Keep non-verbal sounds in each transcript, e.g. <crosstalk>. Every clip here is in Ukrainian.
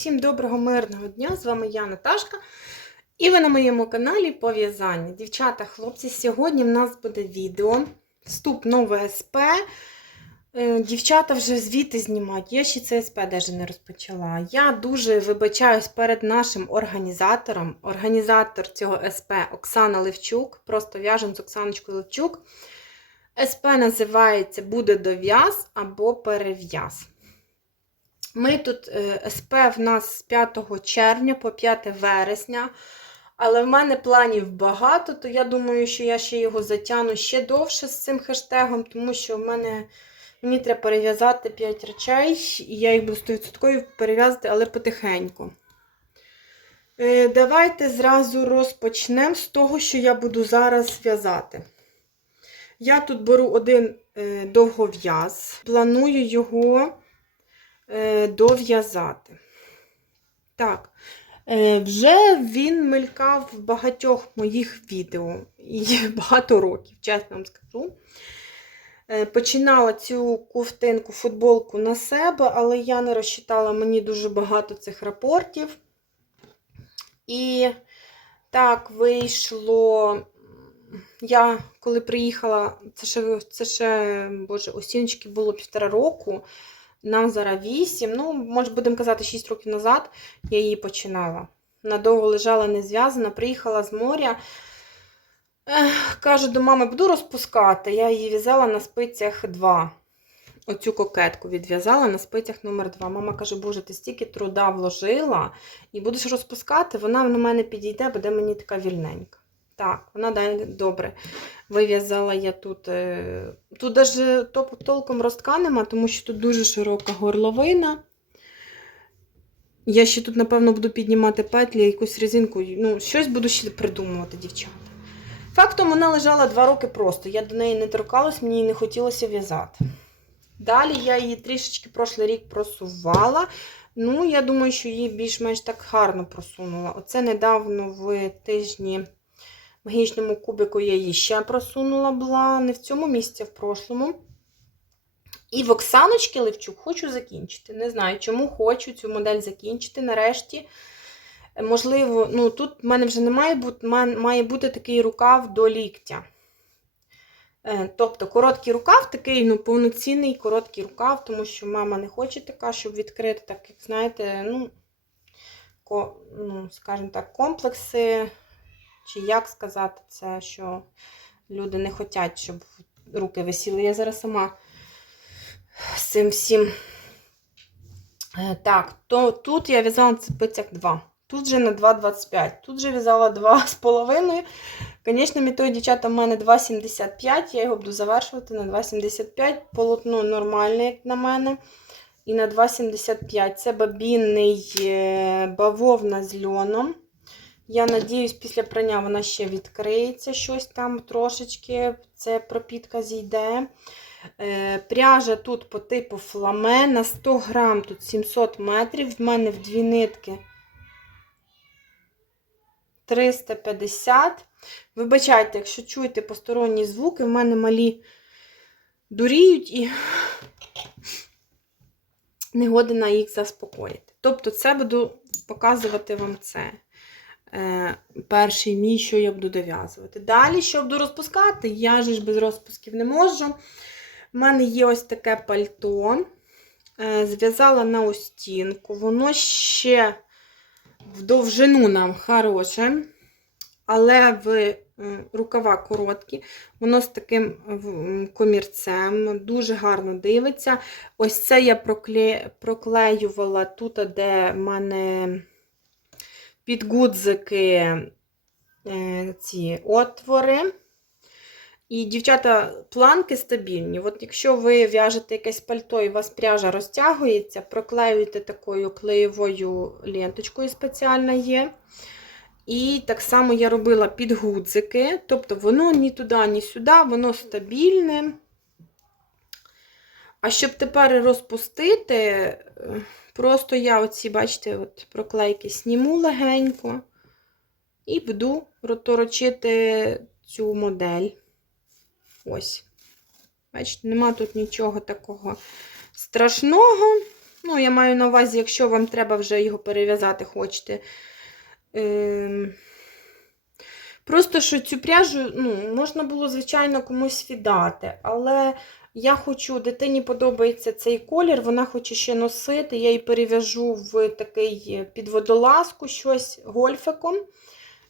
Всім доброго мирного дня! З вами я, Наташка. І ви на моєму каналі по в'язанню. Дівчата, хлопці, сьогодні в нас буде відео. Вступ нове СП. Е, Дівчата вже звіти знімають. Я ще це СП навіть не розпочала. Я дуже вибачаюсь перед нашим організатором. Організатор цього СП Оксана Левчук. Просто в'яжемо з Оксаночкою Левчук. СП називається Буде дов'яз або перев'яз. Ми тут е, СП в нас з 5 червня по 5 вересня. Але в мене планів багато, то я думаю, що я ще його затягну ще довше з цим хештегом, тому що в мене мені треба перев'язати 5 речей, і я їх буду 100% перев'язати, але потихеньку. Е, Давайте зразу розпочнемо з того, що я буду зараз в'язати. Я тут беру один е, довгов'яз, планую його дов'язати. Так, е, вже він мелькав в багатьох моїх відео і <laughs> багато років, чесно вам скажу. Е, Починала цю ковтинку, футболку на себе, але я не розчитала мені дуже багато цих рапортів. І так вийшло. Я коли приїхала, це ще, це ще боже, осіночки було півтора року. Нам зараз 8, ну, може, будемо казати, 6 років назад я її починала. Надовго лежала не зв'язана, приїхала з моря. Ех, кажу до мами, буду розпускати. Я її в'язала на спицях 2. Оцю кокетку відв'язала на спицях номер 2. Мама каже, Боже, ти стільки труда вложила і будеш розпускати, вона на мене підійде, буде мені така вільненька. Так, вона далі добре. Вив'язала я тут. е, Тут навіть толком ростка нема, тому що тут дуже широка горловина. Я ще тут, напевно, буду піднімати петлі, якусь резинку. Ну, щось буду ще придумувати, дівчата. Фактом, вона лежала два роки просто. Я до неї не торкалась, мені не хотілося в'язати. Далі я її трішечки прошлий рік просувала. Ну, я думаю, що її більш-менш так гарно просунула. Оце недавно в тижні магічному кубику я її ще просунула була не в цьому місці, а в прошлому. І в Оксаночки Левчук хочу закінчити. Не знаю, чому хочу цю модель закінчити нарешті. Можливо, ну тут в мене вже не має бути, має бути такий рукав до ліктя. Е, Тобто короткий рукав, такий ну, повноцінний короткий рукав, тому що мама не хоче така, щоб відкрити, так як знаєте, ну, ко, ну скажімо так, комплекси. Чи як сказати це, що люди не хочуть, щоб руки висіли. Я зараз сама з цим всім. Е, Так, то тут я в'язала на цепицях 2. Тут вже на 2,25. Тут вже в'язала 2,5. Звісно, метою дівчата в мене 2,75. Я його буду завершувати на 2,75. Полотно нормальне, як на мене. І на 2,75. Це бабінний е, бавовна з льоном. Я надіюсь, після прання вона ще відкриється щось там трошечки. Це пропітка зійде. Е, Пряжа тут по типу фламе на 100 грам, тут 700 метрів. В мене в дві нитки 350. Вибачайте, якщо чуєте посторонні звуки, в мене малі дуріють і не година їх заспокоїти. Тобто, це буду показувати вам це. Е, перший мій, що я буду дов'язувати. Далі, що буду розпускати, я ж без розпусків не можу. У мене є ось таке пальто. Е, зв'язала на остінку. Воно ще в довжину нам хороше, але в рукава короткі. Воно з таким комірцем, дуже гарно дивиться. Ось це я проклеювала тут, де в мене під гудзики ці отвори. І, дівчата, планки стабільні. От Якщо ви в'яжете якесь пальто і у вас пряжа розтягується, проклеюєте такою клеєвою ленточкою спеціальна є. І так само я робила під гудзики. Тобто воно ні туди, ні сюди, воно стабільне. А щоб тепер розпустити, Просто я оці, бачите, от проклейки сніму легенько і буду роторочити цю модель. Ось. Бачите, нема тут нічого такого страшного. Ну, я маю на увазі, якщо вам треба вже його перев'язати, хочете. Ем... Просто що цю пряжу ну, можна було, звичайно, комусь віддати. Але я хочу, дитині подобається цей колір, вона хоче ще носити. Я її перев'яжу в такий під водолазку щось гольфиком.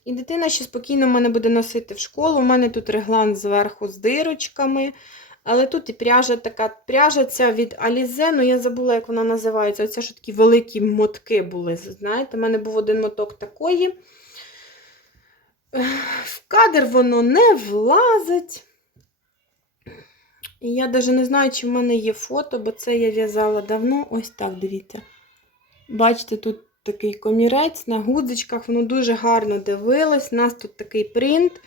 І дитина ще спокійно мене буде носити в школу. У мене тут реглан зверху з дирочками. Але тут і пряжа така. Пряжа ця від Alize, ну я забула, як вона називається. Оце що такі великі мотки були. Знаєте, у мене був один моток такої. В кадр воно не влазить. І я навіть не знаю, чи в мене є фото, бо це я в'язала давно. Ось так, дивіться. Бачите, тут такий комірець на гудзичках, воно дуже гарно дивилось. У нас тут такий принт.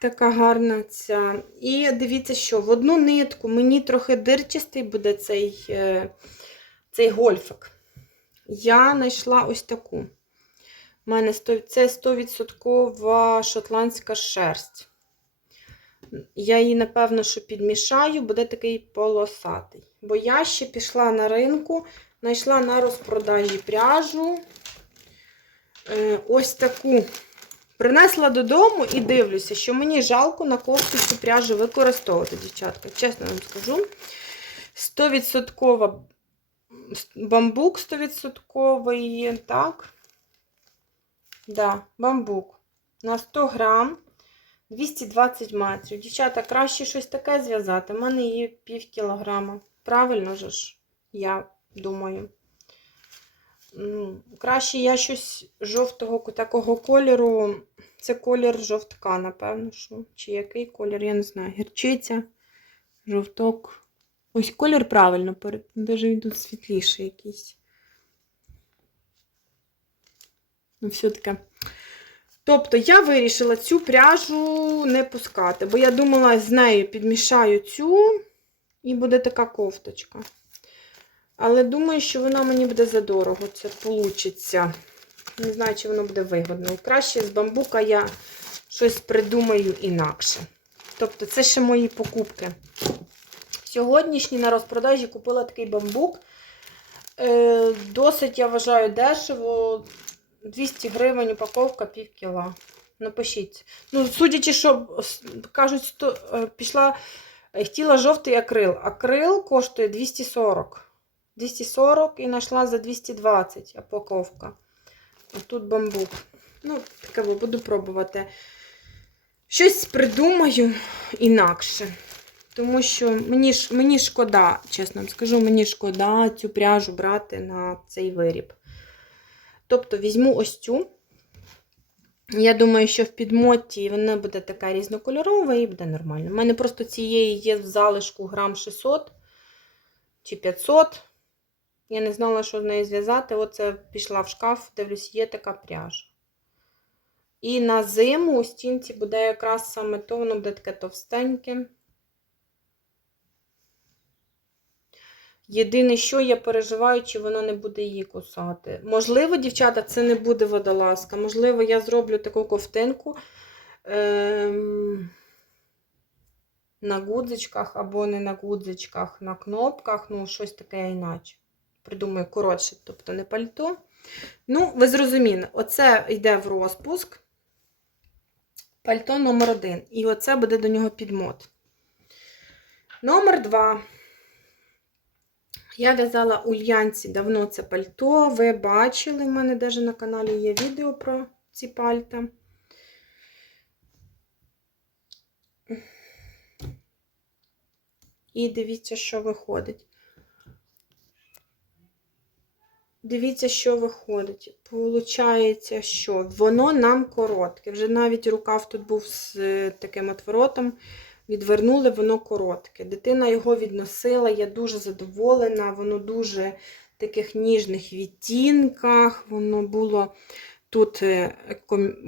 Така гарна ця. І дивіться, що в одну нитку мені трохи дирчастий буде цей, е, цей гольфик. Я знайшла ось таку. У мене це 100% шотландська шерсть. Я її, напевно, що підмішаю, буде такий полосатий. Бо я ще пішла на ринку, знайшла на розпродажі пряжу. Е, ось таку. Принесла додому і дивлюся, що мені жалко на кофту цю пряжу використовувати, дівчатка. Чесно вам скажу. 100% бамбук 100%, так. Да, бамбук. На 100 грам 220 метрів. Дівчата, краще щось таке зв'язати. У мене є пів кілограма. Правильно же ж, я думаю. Ну, Краще я щось жовтого такого кольору. Це колір жовтка, напевно. що. Чи який колір, я не знаю. Гірчиця, жовток. Ось колір правильно, він тут світліший якийсь. Ну, все-таки. Тобто я вирішила цю пряжу не пускати, бо я думала, з нею підмішаю цю і буде така кофточка. Але думаю, що вона мені буде задорого. Це вийде. Не знаю, чи воно буде вигодно. Краще з бамбука я щось придумаю інакше. Тобто, це ще мої покупки. Сьогоднішній на розпродажі купила такий бамбук. Е, Досить, я вважаю, дешево. 200 гривень упаковка пів кіла. Напишіть. Ну, судячи, що кажуть, що пішла, хотіла жовтий акрил. Акрил коштує 240. 240 і знайшла за 220 упаковка. А тут бамбук. Ну, таке буду пробувати. Щось придумаю інакше. Тому що мені ж, мені шкода, чесно вам скажу, мені шкода цю пряжу брати на цей виріб. Тобто візьму ось цю. Я думаю, що в підмоті вона буде така різнокольорова і буде нормально. У мене просто цієї є в залишку грам 600 чи 500. Я не знала, що з нею зв'язати. Оце пішла в шкаф, дивлюсь, є така пряжа. І на зиму у стінці буде якраз саме то, воно буде таке товстеньке. Єдине, що я переживаю, чи воно не буде її кусати. Можливо, дівчата, це не буде водолазка. Можливо, я зроблю таку ковтинку ем, на гудзичках або не на гудзичках, на кнопках, ну, щось таке іначе. Придумаю, коротше, тобто не пальто. Ну, ви зрозуміли, оце йде в розпуск. Пальто номер один. І оце буде до нього підмот. Номер два. Я в'язала ульянці давно це пальто. Ви бачили, в мене навіть на каналі є відео про ці пальта. І дивіться, що виходить. Дивіться, що виходить. Получається, що воно нам коротке. Вже навіть рукав тут був з е, таким отворотом відвернули, воно коротке. Дитина його відносила, я дуже задоволена, воно дуже в таких ніжних відтінках. Воно було тут е,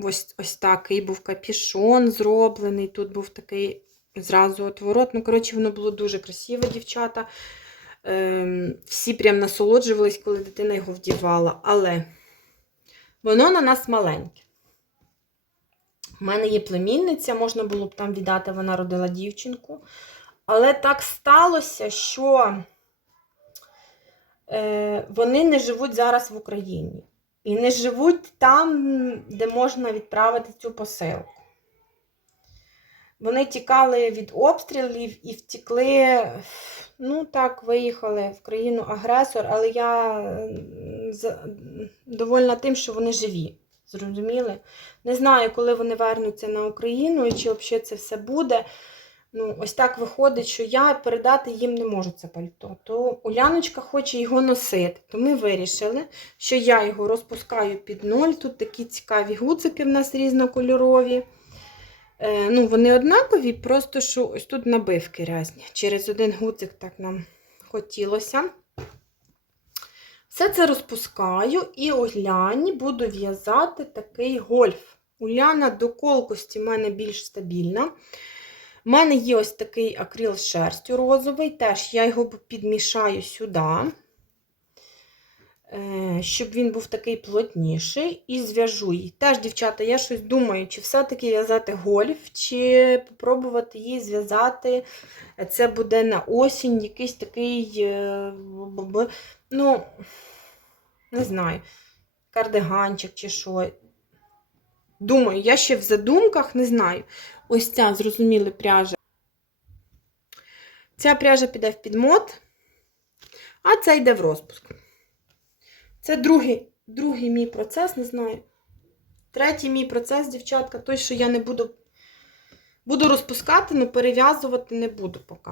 ось ось такий був капішон зроблений, тут був такий зразу отворот. Ну, коротше, воно було дуже красиве, дівчата. Ем, всі прям насолоджувались, коли дитина його вдівала. Але воно на нас маленьке. У мене є племінниця, можна було б там віддати, вона родила дівчинку. Але так сталося, що е, вони не живуть зараз в Україні. І не живуть там, де можна відправити цю посилку. Вони тікали від обстрілів і втікли, ну так, виїхали в країну агресор, але я довольна тим, що вони живі. Зрозуміли? Не знаю, коли вони вернуться на Україну і чи взагалі це все буде. Ну, ось так виходить, що я передати їм не можу це пальто. То Уляночка хоче його носити. То ми вирішили, що я його розпускаю під ноль. Тут такі цікаві гуцики в нас різнокольорові. Е, ну, вони однакові, просто що ось тут набивки різні. Через один гуцик так нам хотілося. Все це розпускаю і Уляні буду в'язати такий гольф. Уляна до колкості в мене більш стабільна. У мене є ось такий акрил шерстю розовий, теж я його підмішаю сюди, щоб він був такий плотніший, і зв'яжу її. Теж, дівчата, я щось думаю, чи все-таки в'язати гольф, чи попробувати її зв'язати. Це буде на осінь якийсь такий, е, ну, не знаю, кардиганчик чи що. Думаю, я ще в задумках не знаю. Ось ця, зрозуміли, пряжа. Ця пряжа піде в підмот, а ця йде в розпуск. Це другий, другий мій процес, не знаю. Третій мій процес, дівчатка, той, що я не буду. Буду розпускати, але перев'язувати не буду поки.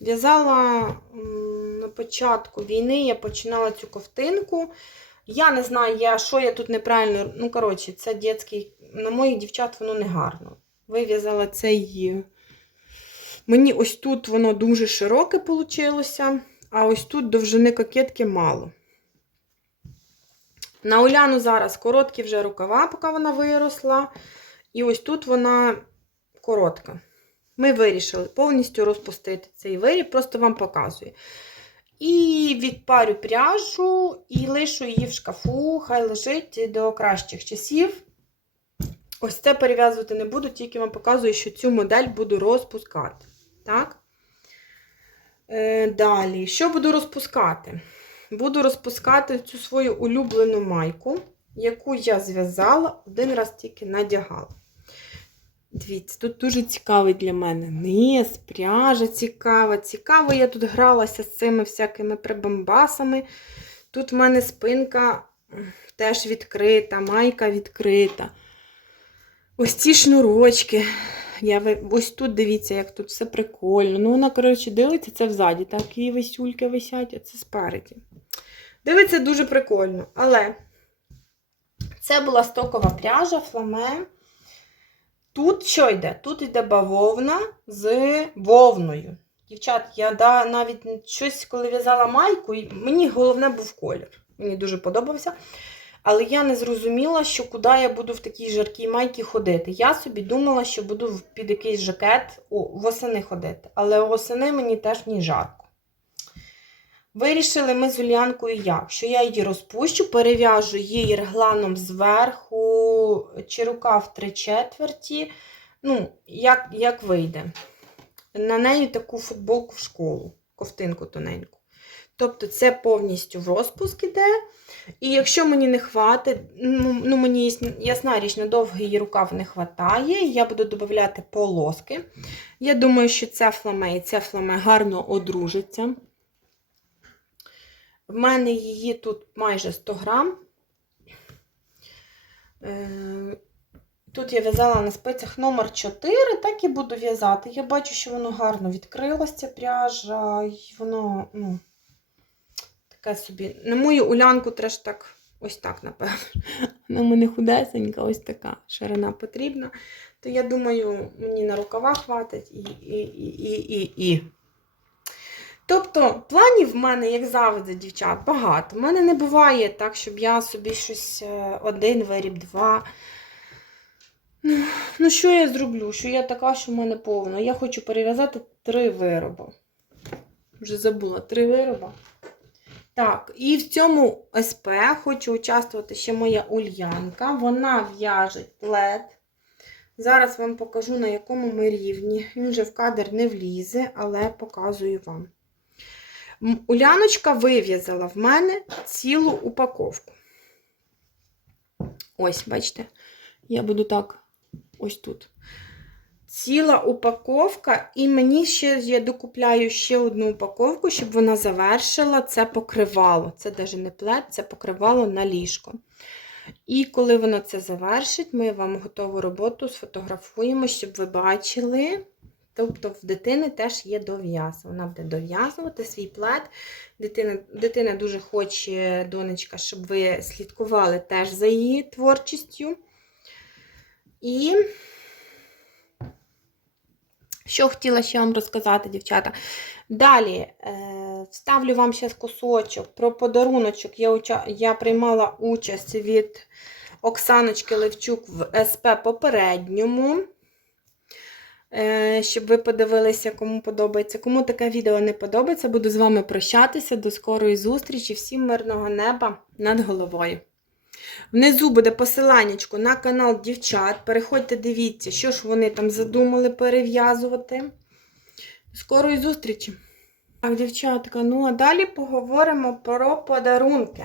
В'язала на початку війни, я починала цю ковтинку. Я не знаю, я, що я тут неправильно. Ну, коротше, це дітський. На моїх дівчат воно не гарно. Вив'язала цей. Мені ось тут воно дуже широке вийшло, а ось тут довжини кокетки мало. На Уляну зараз короткі вже рукава, поки вона виросла. І ось тут вона коротка. Ми вирішили повністю розпустити цей виріб, просто вам показую. І відпарю пряжу і лишу її в шкафу, хай лежить до кращих часів. Ось це перев'язувати не буду, тільки вам показую, що цю модель буду розпускати. Так? Е, далі, що буду розпускати? Буду розпускати цю свою улюблену майку, яку я зв'язала, один раз тільки надягала. Дивіться, тут дуже цікавий для мене низ, пряжа цікава. Цікаво, я тут гралася з цими всякими прибамбасами. Тут в мене спинка теж відкрита, майка відкрита. Ось ці шнурочки. Я, ось тут дивіться, як тут все прикольно. Ну, вона, коротше, дивиться, це взаді, так, її висюльки висять, а це спереді. Дивиться дуже прикольно. Але це була стокова пряжа, фламе. Тут що йде? Тут йде бавовна з вовною. Дівчат, я да, навіть щось, коли в'язала майку, мені головне був колір. Мені дуже подобався. Але я не зрозуміла, що куди я буду в такій жаркій майці ходити. Я собі думала, що буду під якийсь жакет восени ходити. Але восени мені теж в ній жарко. Вирішили ми з Улянкою як? Що я її розпущу, перев'яжу її регланом зверху, чи рукав три четверті. Ну, як, як вийде. На неї таку футболку в школу, ковтинку тоненьку. Тобто це повністю в розпуск іде. І якщо мені не хватить, ну, ну мені ясна- річ, на довгий рукав не хватає, я буду додати полоски. Я думаю, що ця фламе і ця фламе гарно одружаться. В мене її тут майже 100 грам. Е, Тут я в'язала на спицях номер 4, так і буду в'язати. Я бачу, що воно гарно відкрилося, пряжа, і воно, ну, таке собі. На мою улянку теж так, ось так, напевно. <laughs> Вона в мене худесенька, ось така ширина потрібна. То я думаю, мені на рукава хватить і, і, і, і, і, і. Тобто, планів в мене, як завжди, дівчат, багато. У мене не буває так, щоб я собі щось е, один виріб, два. Ну, що я зроблю? Що я така, що в мене повно. Я хочу перев'язати три вироби. Вже забула три вироби. Так, і в цьому СП хочу участвувати ще моя Ульянка. Вона в'яже плед. Зараз вам покажу, на якому ми рівні. Він вже в кадр не влізе, але показую вам. Уляночка вив'язала в мене цілу упаковку. Ось, бачите, я буду так, ось тут. Ціла упаковка, і мені ще я докупляю ще одну упаковку, щоб вона завершила це покривало. Це навіть не плед, це покривало на ліжко. І коли вона це завершить, ми вам готову роботу сфотографуємо, щоб ви бачили. Тобто в дитини теж є дов'яз. Вона буде дов'язувати свій плед. Дитина, дитина дуже хоче, донечка, щоб ви слідкували теж за її творчістю. І що хотіла ще вам розказати, дівчата. Далі е, вставлю вам ще кусочок про подаруночок. Я, я приймала участь від Оксаночки Левчук в СП попередньому. Е, щоб ви подивилися, кому подобається. Кому таке відео не подобається, буду з вами прощатися. До скорої зустрічі. Всім мирного неба над головою. Внизу буде посиланнячко на канал дівчат. Переходьте, дивіться, що ж вони там задумали перев'язувати. Скорої зустрічі! Так, дівчатка, ну а далі поговоримо про подарунки.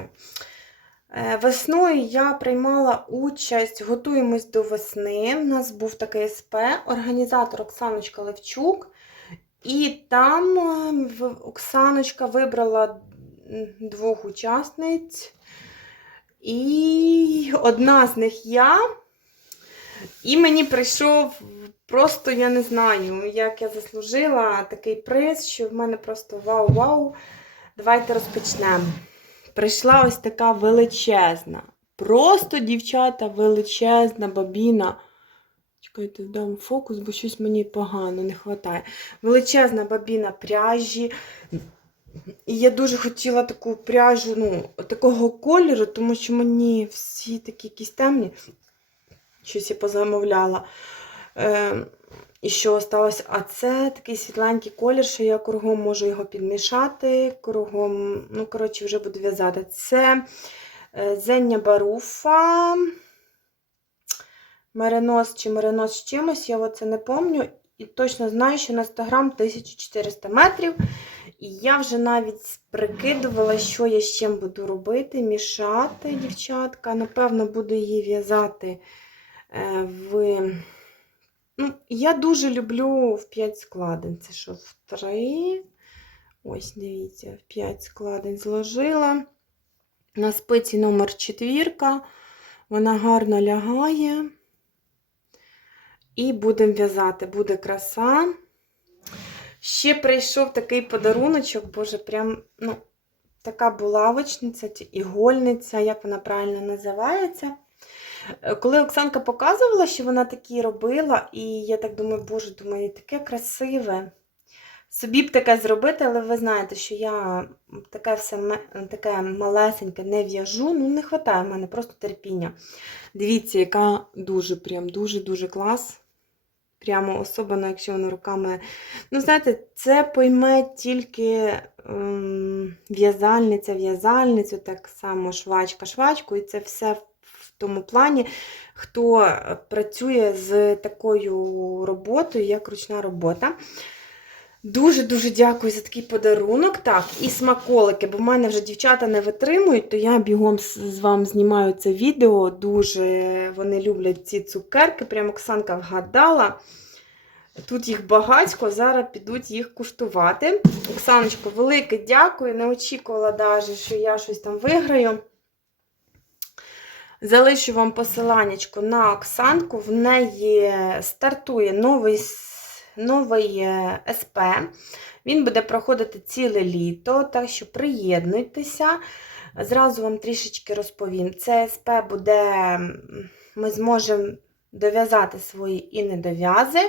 Е, Весною я приймала участь, готуємось до весни. У нас був такий СП, організатор Оксаночка Левчук. І там е, Оксаночка вибрала двох учасниць. І одна з них я. І мені прийшов просто, я не знаю, як я заслужила такий приз, що в мене просто вау-вау. Давайте розпочнемо. Прийшла ось така величезна. Просто, дівчата, величезна бабіна. Чекайте, дам фокус, бо щось мені погано не вистачає. Величезна бабіна пряжі. І я дуже хотіла таку пряжу, ну, такого кольору, тому що мені всі такі якісь темні. Щось я позамовляла. Е, і що осталось? А це такий світленький колір, що я кругом можу його підмішати, кругом, ну, коротше, вже буду в'язати. Це е, Зення Баруфа, Меренос чи Меренос з чимось, я оце не пам'ятаю. І точно знаю, що на 100 грам 1400 метрів. І я вже навіть прикидувала, що я з чим буду робити, мішати, дівчатка. Напевно, буду її в'язати е, в. Ну, я дуже люблю в 5 складень. Це що, в 3. Ось, дивіться, в 5 складень зложила. На спиці номер 4. Вона гарно лягає. І будемо в'язати. Буде краса. Ще прийшов такий подаруночок, боже, прям, ну, така булавочниця, ігольниця, як вона правильно називається. Е, Коли Оксанка показувала, що вона такі робила, і я так думаю, боже, думаю, таке красиве. Собі б таке зробити, але ви знаєте, що я таке все таке малесеньке не в'яжу, ну не вистачає в мене просто терпіння. Дивіться, яка дуже, прям дуже-дуже клас. Прямо особливо, якщо воно руками. Ну, знаєте, це пойме тільки ем, в'язальниця, в'язальницю, так само швачка, швачку, і це все в тому плані, хто е, працює з такою роботою, як ручна робота. Дуже-дуже дякую за такий подарунок. Так, і смаколики, бо в мене вже дівчата не витримують, то я бігом з вами знімаю це відео. Дуже вони люблять ці цукерки. Прямо Оксанка вгадала. Тут їх багатько, зараз підуть їх куштувати. Оксаночко, велике дякую. Не очікувала навіть, що я щось там виграю. Залишу вам посиланнячко на Оксанку. В неї стартує новий, новий е, СП. Він буде проходити ціле літо, так що приєднуйтеся. Зразу вам трішечки розповім. Це СП буде, ми зможемо дов'язати свої і недов'язи,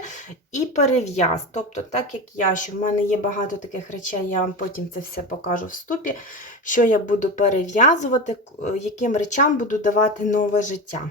і перев'яз. Тобто, так як я, що в мене є багато таких речей, я вам потім це все покажу в вступі, що я буду перев'язувати, яким речам буду давати нове життя.